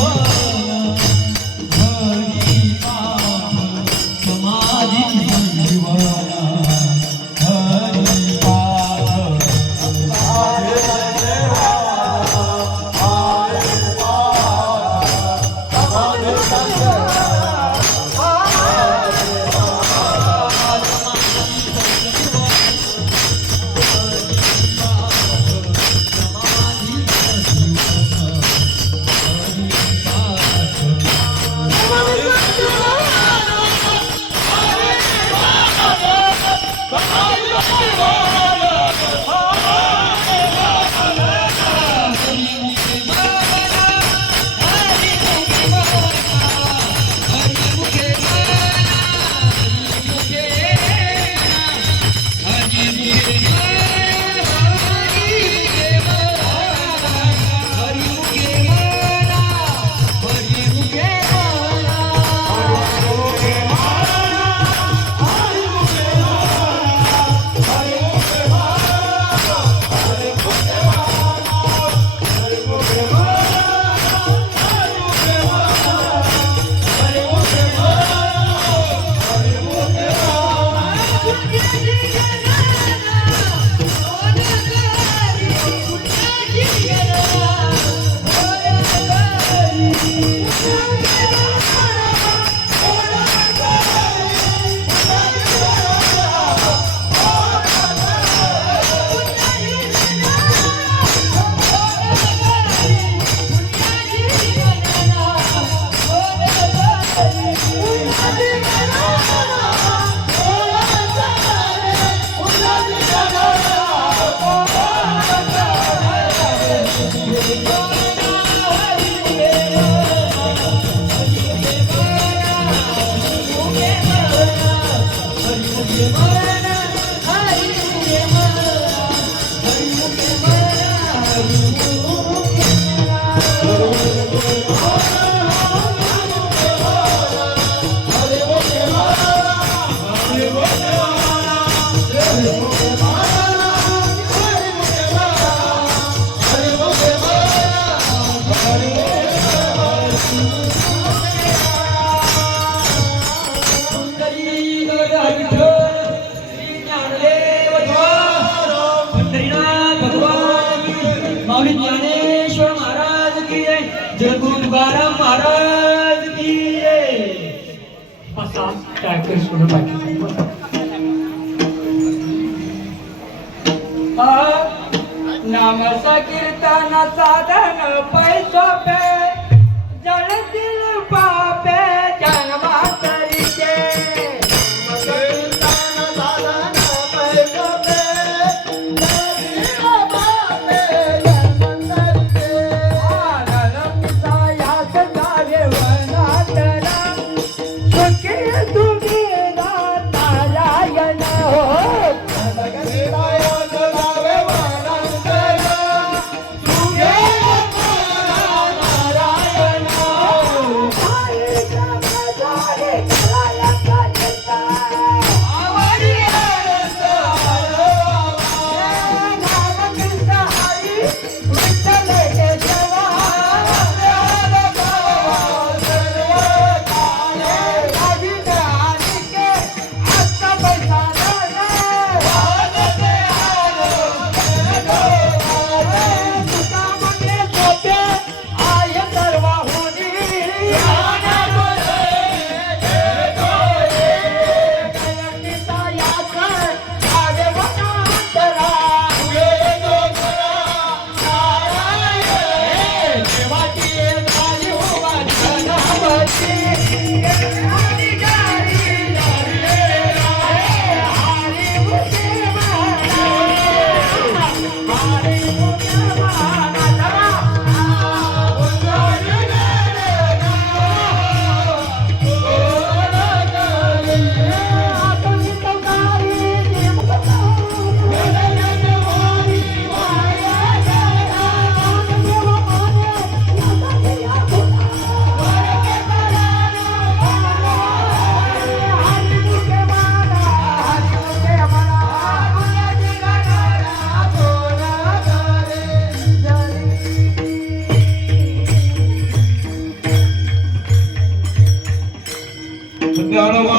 Oh. Yeah. yeah. 哎。तुकाराम Maharaj की जय असा काय कर सोडून बाकी नामचा कीर्तनाचा धन पैसा জনগণ